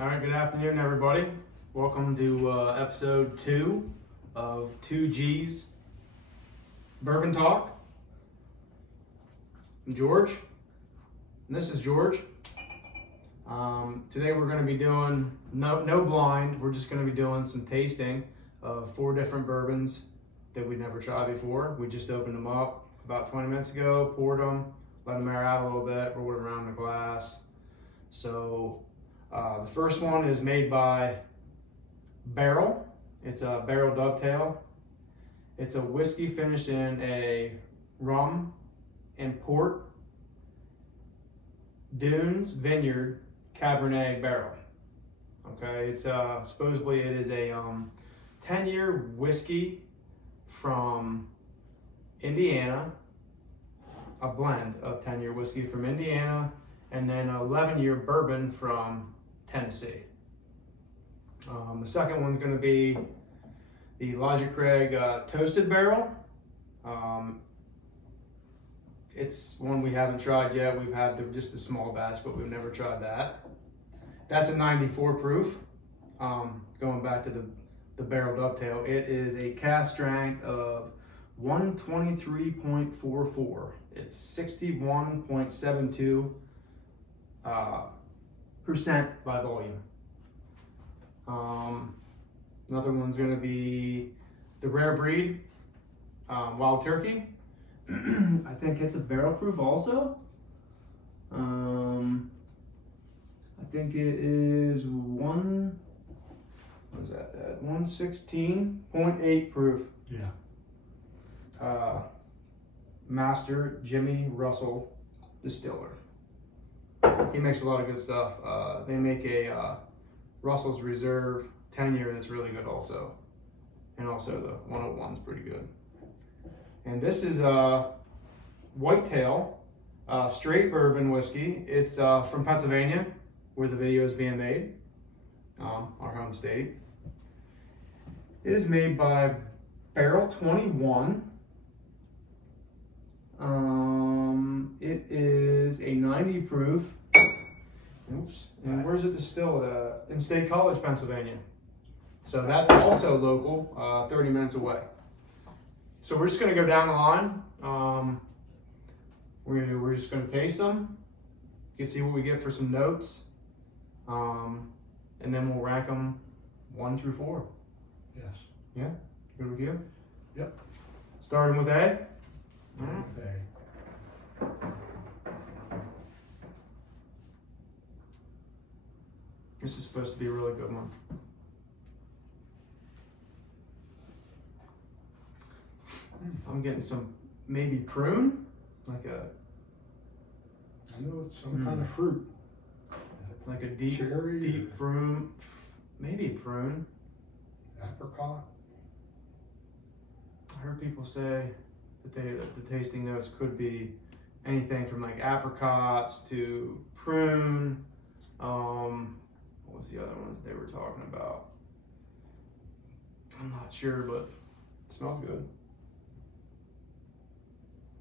All right, good afternoon, everybody. Welcome to episode 2 of 2G's Bourbon Talk. I'm George, and this is George. Today we're going to be doing no blind. We're just going to be doing some tasting of 4 different bourbons that we'd never tried before. We just opened them up about 20 minutes ago, poured them, let them air out a little bit, rolled them around in the glass. So the first one is made by Barrel. It's a Barrel Dovetail. It's a whiskey finished in a rum and port Dunes Vineyard Cabernet barrel. Okay, it's supposedly it is a 10-year whiskey from Indiana, a blend of 10-year whiskey from Indiana, and then an 11-year bourbon from Tennessee. The second one's going to be the Elijah Craig Toasted Barrel. It's one we haven't tried yet. We've had just a small batch, but we've never tried that. That's a 94 proof. Going back to the Barrel Dovetail, it is a cask strength of 123.44. It's 61.72 percent by volume. Another one's going to be the Rare Breed Wild Turkey. I think it's a barrel proof also. I think it is 116.8 proof. Yeah. Master Jimmy Russell Distiller. He makes a lot of good stuff. They make a Russell's Reserve 10-year that's really good also. And also the 101 is pretty good. And this is Whitetail straight bourbon whiskey. It's from Pennsylvania, where the video is being made, our home state. It is made by Barrel 21. It is a 90 proof. Oops. And where's it distilled at? In State College, Pennsylvania. So that's also local, 30 minutes away. So we're just gonna go down the line. We're just gonna taste them. You can see what we get for some notes. And then we'll rank them 1 through 4. Yes. Yeah? Good with you? Yep. Starting with A. Okay. This is supposed to be a really good one. I'm getting some maybe prune, like a I know it's some kind of fruit. like a deep Cherry deep prune, maybe prune. Apricot. I heard people say that the tasting notes could be anything from like apricots to prune. What was the other ones they were talking about? I'm not sure, but it smells good.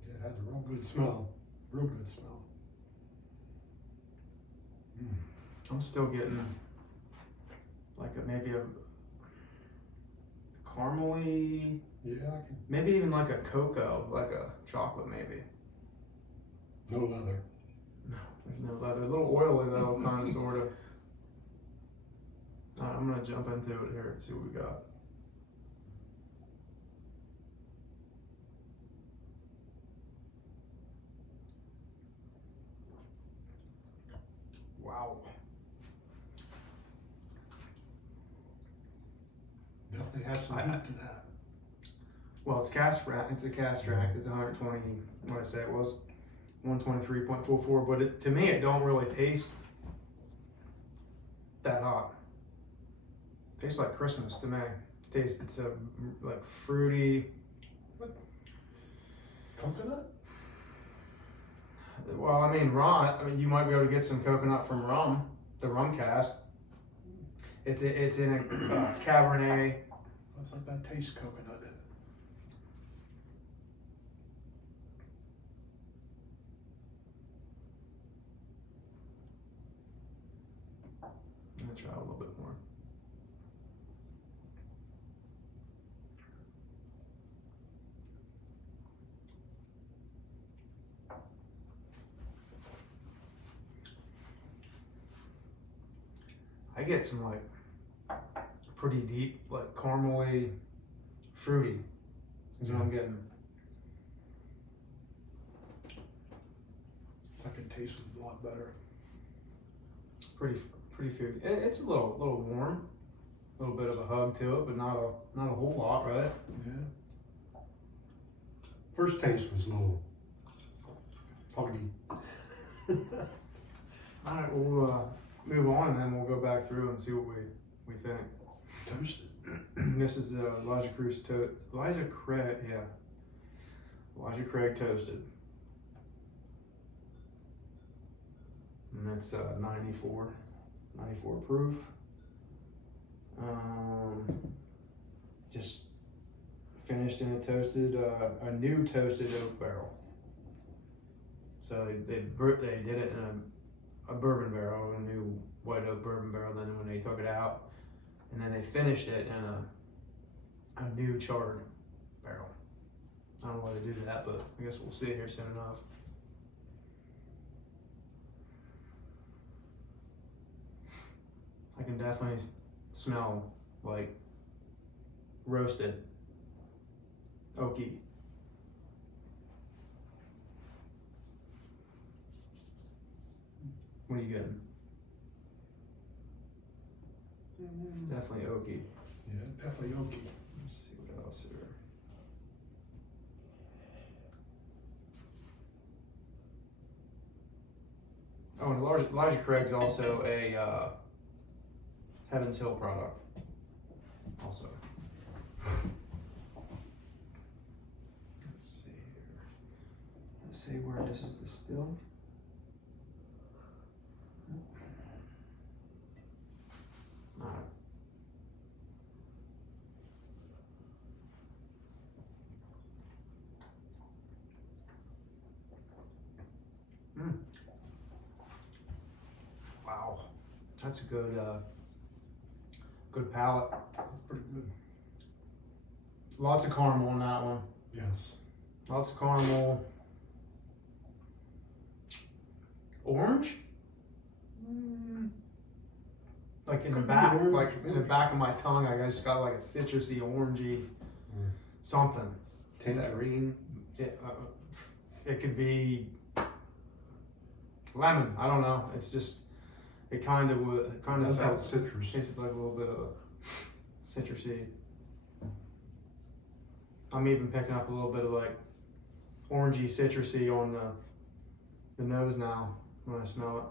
Yeah, it has a real good smell. Real good smell. I'm still getting like maybe a caramely, Yeah, I can. maybe even like a cocoa, like a chocolate maybe. No leather. No, there's no leather. A little oily though, kind of, sort of. I'm gonna jump into it here and see what we got. Wow. Definitely has some heat to that. Well, it's cask strength. It's a cask strength. It's 120. What did I say it was? 123.44. But to me, it don't really taste that hot. It tastes like Christmas to me. It's a like fruity. Coconut? Well, I mean, rum. I mean, you might be able to get some coconut from rum, the rum cast. It's in a Cabernet. It's like that tastes coconut in it. gonna try a little bit more. I get some like pretty deep, like caramely, fruity is what I'm getting. I can taste it a lot better. Pretty fruity. It's a little warm, a little bit of a hug to it, but not a whole lot, right? Yeah. First taste was a little huggy. All right, we'll move on and then we'll go back through and see what we think. Toasted. This is Elijah Craig toasted. And that's 94 proof. Just finished in a toasted, a new toasted oak barrel. So they did it in a bourbon barrel, a new white oak bourbon barrel. Then when they took it out, and then they finished it in a new charred barrel. I don't know why they do that, but I guess we'll see it here soon enough. I can definitely smell like roasted oaky. What are you getting? Definitely oaky. Yeah, definitely oaky. Let's see what else here. Oh, and Elijah Craig's also a Heaven's Hill product. Also. Let's see here. Let's see where this is distilled. All right. Wow, that's a good palate. Pretty good. Lots of caramel on that one. Yes. Lots of caramel. Orange? Like in the back, orange, like in the back of my tongue, I just got like a citrusy, orangey something. Tangerine. It could be lemon. I don't know. It's just it kind of felt citrus. Tasted like a little bit of citrusy. I'm even picking up a little bit of like orangey, citrusy on the nose now when I smell it.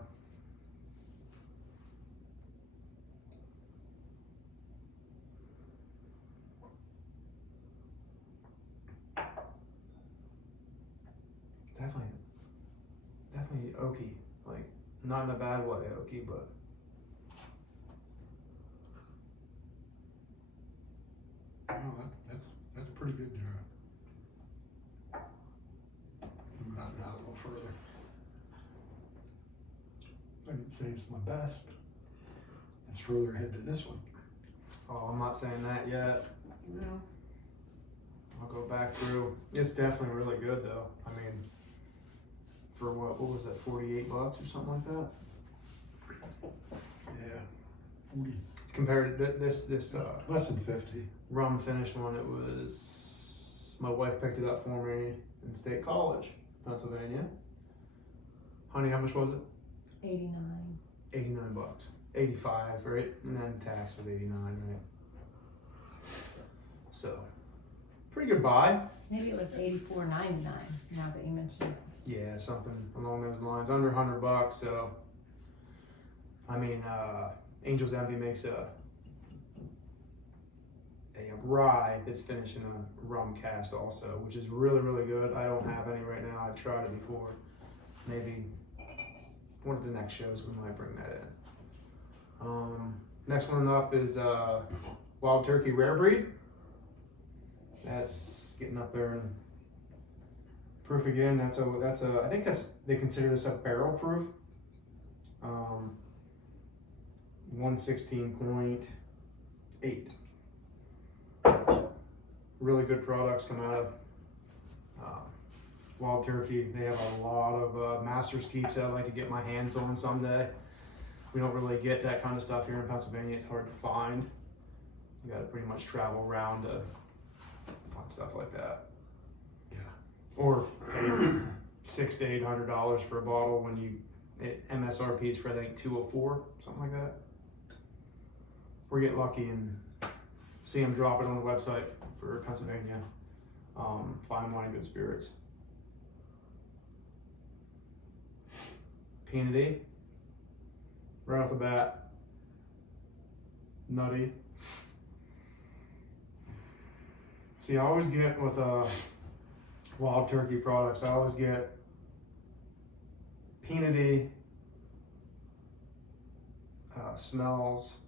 Definitely oaky, like not in a bad way oaky, but Oh, that's pretty good, Jared. Not a little further. I didn't say it's my best, but it's further ahead than this one. oh, I'm not saying that yet. Yeah. I'll go back through. It's definitely really good though. I mean, for what was that, $48 or something like that? Yeah. 40. Compared to this Less than 50. rum finish one, it was, my wife picked it up for me in State College, Pennsylvania. Honey, how much was it? 89. $89. 85, right? And then tax was 89, right? So, pretty good buy. Maybe it was 84.99. Now that you mention it. Yeah, something along those lines. Under $100, so I mean, Angel's Envy makes a rye that's finished in a rum cast also, which is really, really good. I don't have any right now. I've tried it before. Maybe one of the next shows we might bring that in. Next one up is Wild Turkey Rare Breed. That's getting up there in proof again. That's a I think they consider this a barrel proof. 116.8. Really good products come out of Wild Turkey. They have a lot of master's keeps that I'd like to get my hands on someday. We don't really get that kind of stuff here in Pennsylvania. It's hard to find. You gotta pretty much travel around to find stuff like that. Yeah. Or pay $600 to $800 for a bottle when MSRP is for I think $204, something like that. Or get lucky and see them drop it on the website for Pennsylvania. Fine wine, good spirits. Peanut-y, right off the bat, nutty. See, I always get with Wild Turkey products, I always get peanut-y smells,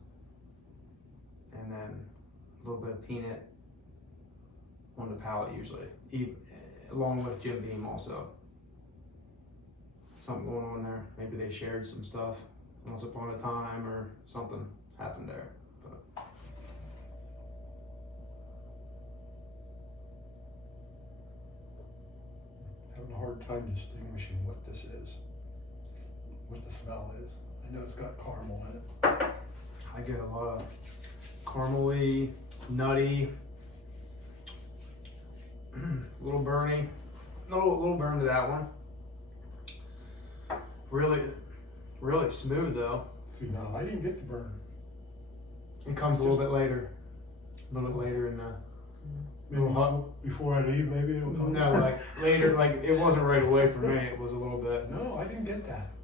and then a little bit of peanut on the palate usually, along with Jim Beam also. Something going on there. Maybe they shared some stuff once upon a time or something happened there. But Having a hard time distinguishing what this is, what the smell is. I know it's got caramel in it. I get a lot of caramely, nutty, little burny, little burn to that one. Really smooth though. See, no, I didn't get the burn. It comes a little bit later. A little bit later in the Maybe little hot. before I leave, maybe it'll come. No, like later, like it wasn't right away for me. It was a little bit. No, I didn't get that.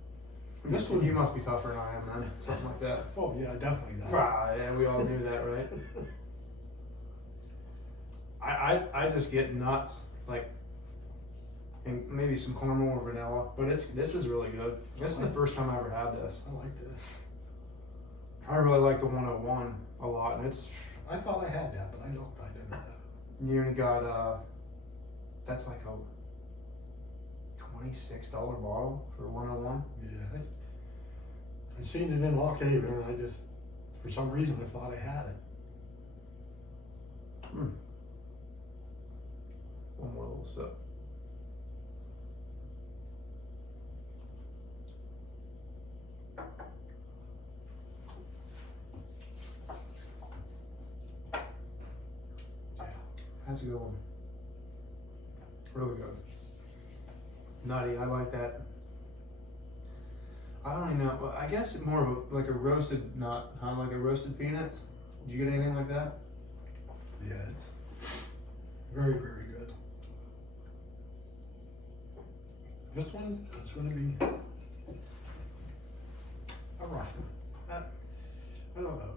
This one, you must be tougher than I am, man. Something like that. Oh yeah, definitely that. Ah, yeah, we all knew that, right? I just get nuts, like, and maybe some caramel or vanilla, but this is really good. This is the first time I ever had this. I like this. I really like the 101 a lot, and it's, I thought I had that, but I looked, I didn't have it. you only got, that's like a $26 bottle for 101. Yeah, I seen it in Lock Haven, and I just, for some reason, I thought I had it. One more little sip. That's a good one. Really good. Nutty, I like that. I don't even know. I guess it's more of like a roasted nut, huh? Like a roasted peanuts. Did you get anything like that? Yeah, it's very, very good. This one is going to be a rough one. I don't know.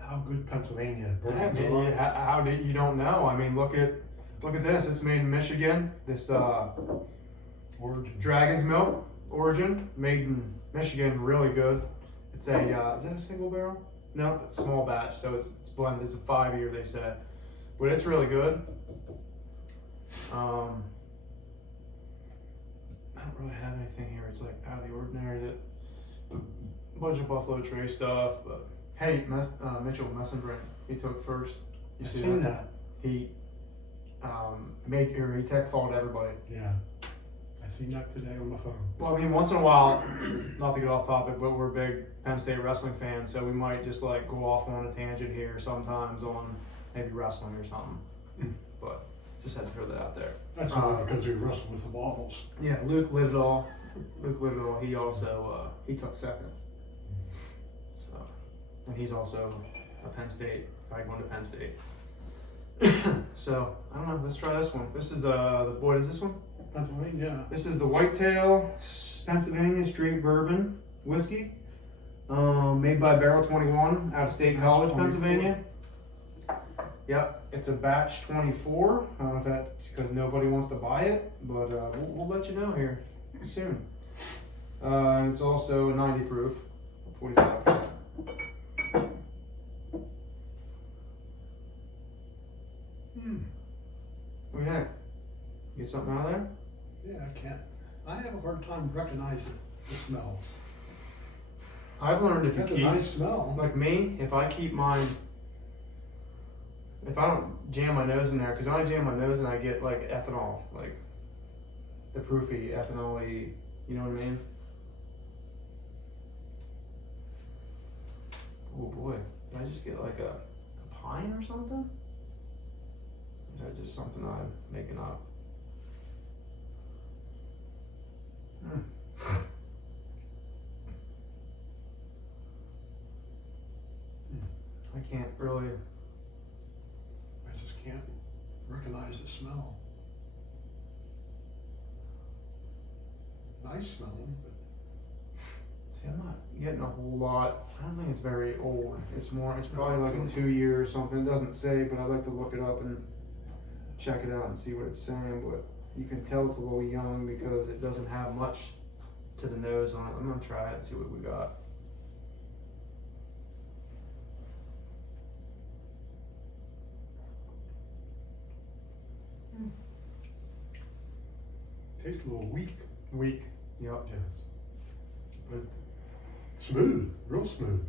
How good Pennsylvania brands are. How do you don't know? I mean, look at this. It's made in Michigan. This Origin. Dragon's Milk Origin, made in Michigan, really good. It's a is that a single barrel? No, it's a small batch, so it's blended. It's a 5-year, they said, but it's really good. I don't really have anything here. It's like out of the ordinary. That a bunch of Buffalo Trace stuff, but hey, Mitchell Messenbrink, he took first. You I've see seen that? that. He he tech fault everybody. Yeah. I seen that today on the phone. Well, I mean, once in a while, not to get off topic, but we're big Penn State wrestling fans, so we might just like go off on a tangent here sometimes on maybe wrestling or something. But just had to throw that out there. That's only because we wrestled with the bottles. Yeah, Luke Liddell. He also he took second. So, and he's also a Penn State guy going to Penn State. So I don't know. Let's try this one. This is what is this one? Pennsylvania. This is the Whitetail Pennsylvania Straight Bourbon Whiskey, made by Barrel 21 out of State College, Pennsylvania. Yep, it's a batch 24. I don't know if that's because nobody wants to buy it, but we'll let you know here soon. It's also 90 proof, 45%. What do you think? Get something out of there? Yeah, I can't. I have a hard time recognizing the smells. I I've learned if you It's a keep, nice smell. like me, if I keep mine, if I don't jam my nose in there, because I jam my nose and I get like ethanol, like the proofy, ethanol-y, you know what I mean? Oh boy, did I just get like a pine or something? Or is that just something I'm making up? I can't really. I just can't recognize the smell. Nice smelling, but See, I'm not getting a whole lot. I don't think it's very old. It's probably like a 2 year or something. It doesn't say, but I'd like to look it up and check it out and see what it's saying. But you can tell it's a little young because it doesn't have much to the nose on it. I'm gonna try it and see what we got. tastes a little weak. Weak. Yep. Yes. But smooth, real smooth.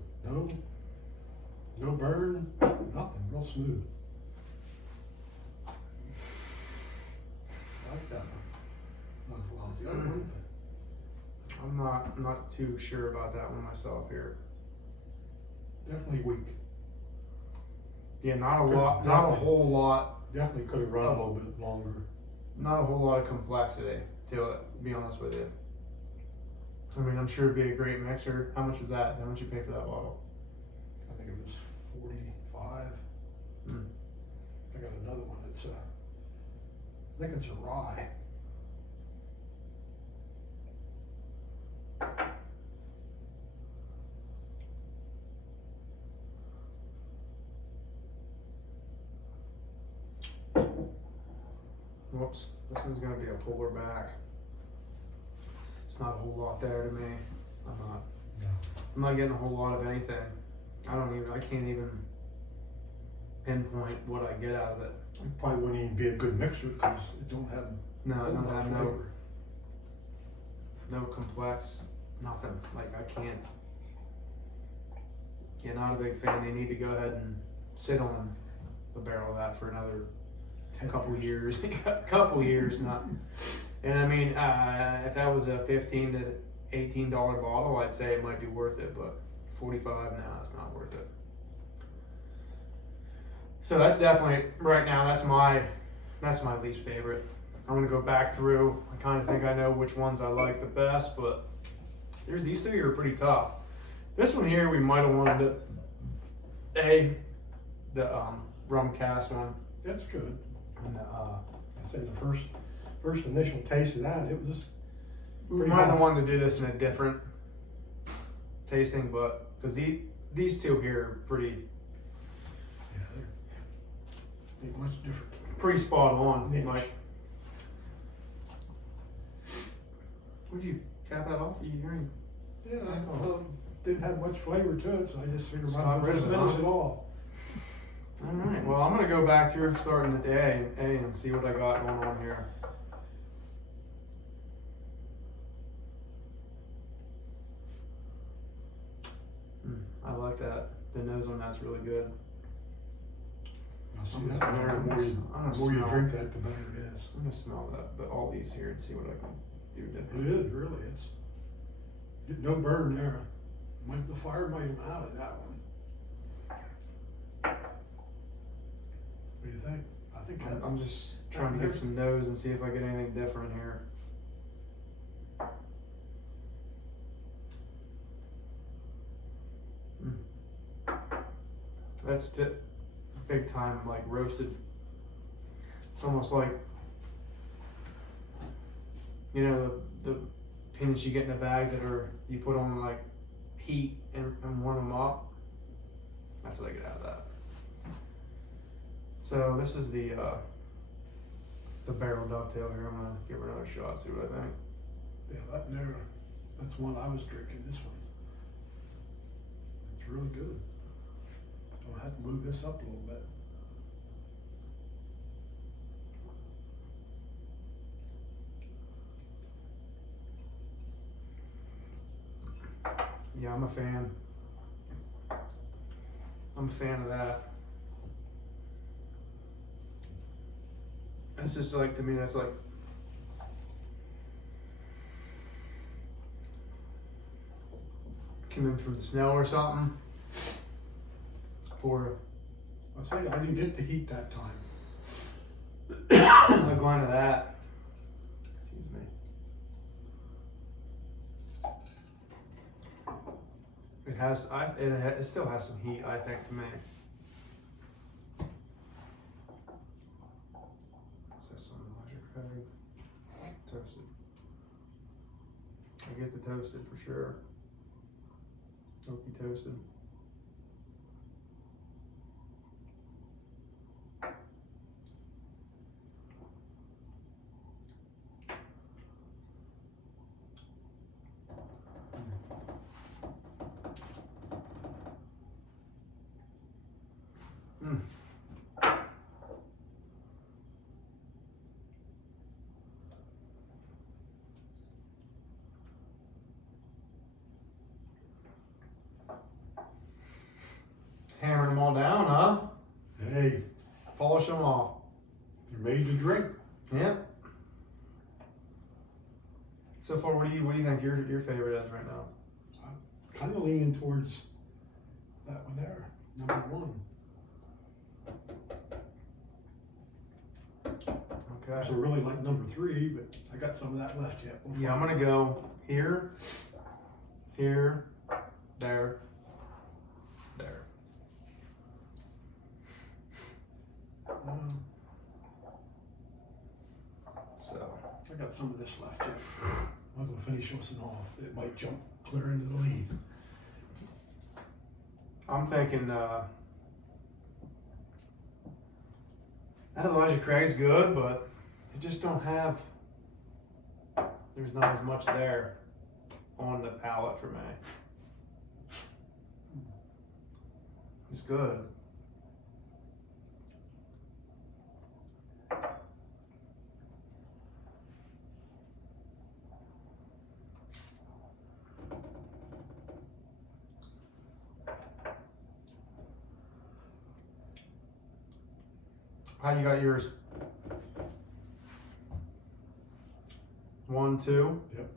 No burn, nothing, real smooth. I like that one. Not as well as the other one, I'm not too sure about that one myself here. but definitely weak. Yeah, not a Could lot. Not a definitely- whole lot. Definitely could have run a little bit longer. Not a whole lot of complexity to it, to be honest with you. I mean, I'm sure it'd be a great mixer. How much was that? How much you pay for that bottle? I think it was 45. Hmm. I got another one that's I think it's a rye. Whoops, this one's gonna be a puller back. It's not a whole lot there to me. I'm not getting a whole lot of anything. I can't even pinpoint what I get out of it. It probably wouldn't even be a good mixer because it don't have No, I a whole don't lot have of no flavor. complex, nothing. Like I can't. Yeah, not a big fan. They need to go ahead and sit on the barrel of that for another 10 couple years. Couple years, not. And I mean, if that was a $15 to $18 bottle, I'd say it might be worth it. But 45, no, it's not worth it. So that's definitely right now. That's my least favorite. I'm gonna go back through. I kind of think I know which ones I like the best, but there's these three are pretty tough. This one here, we might have wanted the rum cast one, That's good. and I say the first initial taste of that, it was we pretty might have hot. wanted to do this in a different tasting, but because these two here are pretty Yeah, they're ain't much different. pretty spot on. Niche. Like, would you cap that off? You hearing? Yeah, didn't have much flavor to it, so I just figured Stop might as well rid of it, finish huh? it all. All right. Well, I'm gonna go back through starting at the A and see what I got going on here. I like that. The nose on that's really good. Now, see, I'm that gonna- better, I'm the more gonna- you, I'm gonna the more you smell. drink that, the better it is. I'm gonna smell that, but all these here and see what I can do It different. is, really, it's, get no burn there. The fire might have out that one. What do you think? I think that, I'm just trying to get some nose and see if I get anything different here. That's big time, like roasted. It's almost like, you know, the peanuts you get in a bag that are, you put on like heat and warm them up. That's what I get out of that. So this is the barrel dovetail here. I'm gonna give her another shot, see what I think. yeah, that there, that's one I was drinking, this one. It's really good. I'll have to move this up a little bit. Yeah, I'm a fan. I'm a fan of that. It's just like, to me, that's like, coming through the snow or something. Or I'll tell you, I didn't get the heat that time. like going to that. Excuse me. It still has some heat, I think, to me. What's this one? Elijah Craig. Toasted. I get the toasted for sure. Smoky toasted. Mm. Hammering them all down, huh? Hey, Polish them off. you're made to drink. Yeah. So far, what do you think your favorite is right now? Kind of leaning towards that one there, number one. Okay. So really like number three, but I got some of that left yet. We'll Yeah, I'm find gonna go here, there, there. out. So I got some of this left yet. I was gonna finish this one off. It might jump clear into the lead. I'm thinking that Elijah Craig's good, but it just don't have. There's not as much there on the palate for me. It's good. How you got yours? 1, 2. Yep.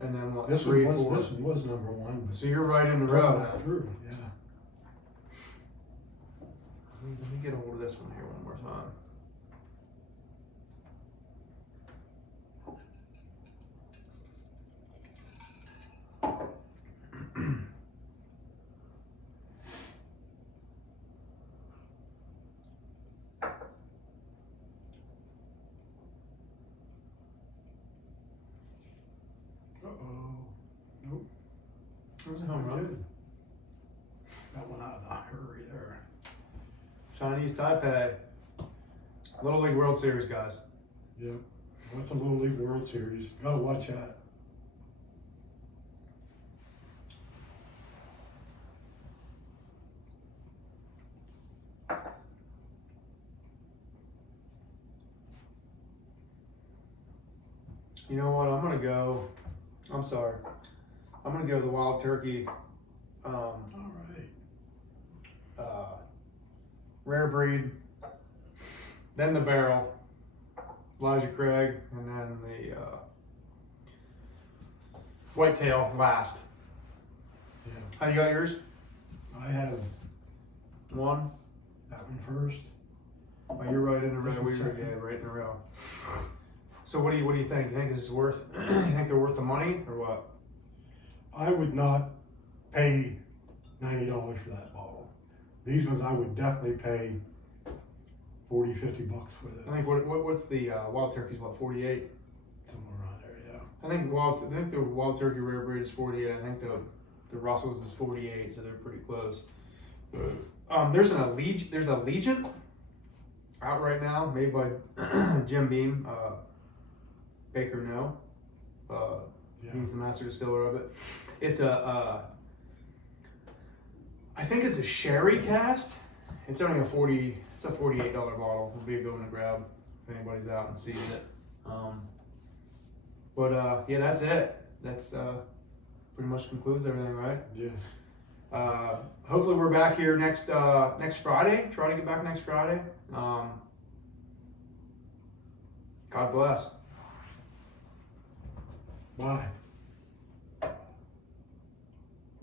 And then what? This 3, one 4. was number one. But So you're right in the run row. that through. Yeah. Let me get a hold of this one here one more time. Nope. It was a home run. Good. That one out of a hurry there. Chinese Taipei. Little League World Series, guys. Yeah. Went to Little League World Series. Gotta watch that. You know what? I'm gonna go. I'm sorry. I'm gonna go the Wild Turkey. All right. Rare breed. Then the barrel. Elijah Craig, and then the whitetail last. Yeah. How you got yours? I have 1. that one first. Oh, you're right in a row. This one's second. Yeah, right in a row. So what do you think? You think this is worth? You think they're worth the money or what? I would not pay $90 for that bottle. These ones I would definitely pay $40, $50 for this. I think what's the Wild Turkey's what 48? Somewhere around there, yeah. I think the Wild Turkey rare breed is 48. I think the Russell's is 48, so they're pretty close. There's a Allegiant out right now, made by Jim Beam. Baker No. Yeah. He's the master distiller of it. It's I think it's a sherry cast. It's only it's a $48 bottle. It'll be a good one to grab if anybody's out and sees it. Yeah, that's it. That's pretty much concludes everything, right? Yes. Hopefully we're back here next Friday. Try to get back next Friday. God bless. Bye.